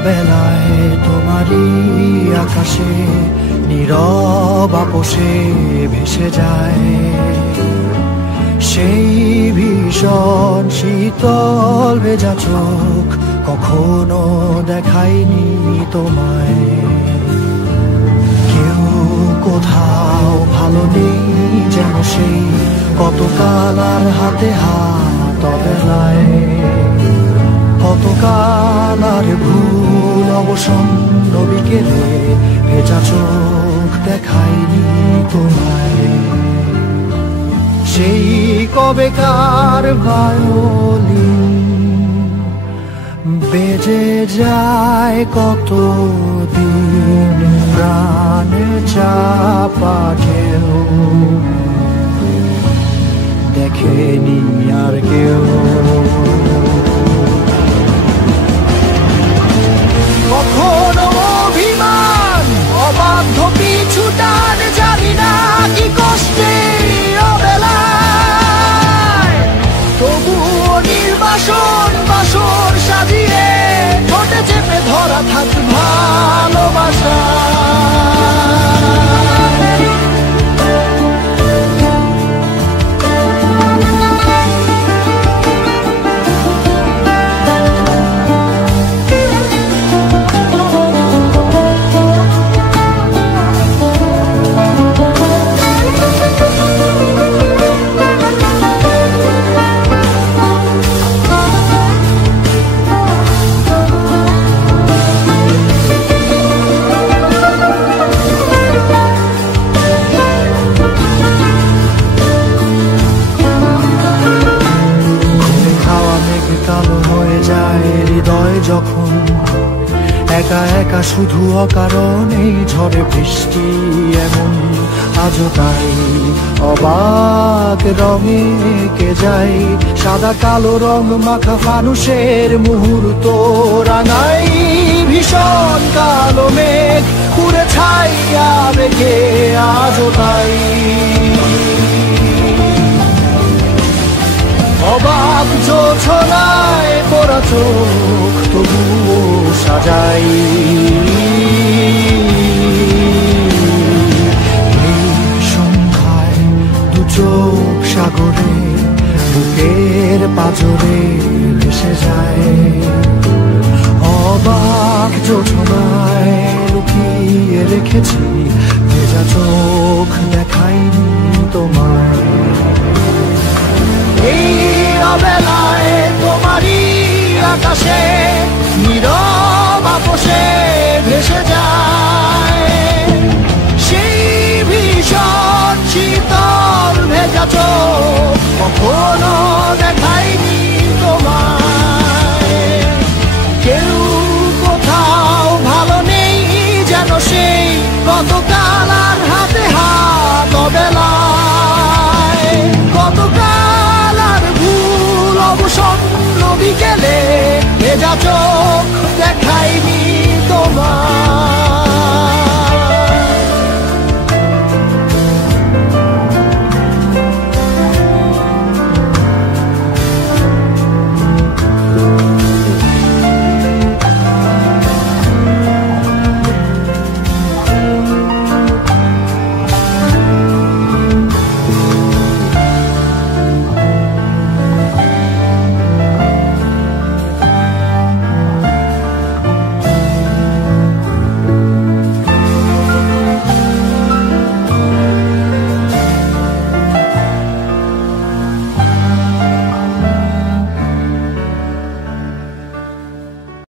অবেলায় তোমারই আকাশে নীরব আপোষে ভেসে যায় সেই ভীষণ শীতল ভেজা চোখ, কখনো দেখায়নি তোমায়। কেউ কোথাও ভালো নেই যেন সেই কতকাল আর হাতে হাত অবেলায়, কতকাল আর ভুল অবসন্ন বিকেলে ভেজা চোখ দেখায়নি তোমায়। সেই কবেকার ভায়োলিন বেজে যায় কতদিন প্রাণে চাপা ঢেউ, দেখেনি আর কেউ। কখনো অভিমান অবাধ্য পিছু টান, জানি না কি কষ্টে অবেলায়, তবুও নির্বাসন বাসর সাজিয়ে ঠোঁটে চেপে ধরা থাক ভালোবাসা। যখন একা একা শুধু অকারণে ঝড়ে বৃষ্টি এমন, আজও তাই অবাক রঙে কে যায় সাদা কালো রং মাখা ফানুষের মুহূর্ত রাঙাই। ভীষণ কালো মেঘ পুরে ছাইয়া রেখে আজও তাই অবাক জোছনায় পড়া চোখ তবুও সাজাই। এই সন্ধ্যায় দু চোখ সাগরে বুকের পাঁজরে ভেসে যায়, অবাক জোছনায় লুকিয়ে রেখেছি ভেজা চোখ দেখাইনি তোমায়। এই অবেলায় তোমারই আকাশে নীরব আপোষে ভেসে যায় সেই ভীষণ শীতল ভেজা চোখ, কখনো দেখায়নি তোমায়। কেউ কোথাও ভালো নেই যেন সেই কতকাল আর হাতে হাত অবেলায়, কতকাল অবসন্ন বিকেলে ভেজা চোখ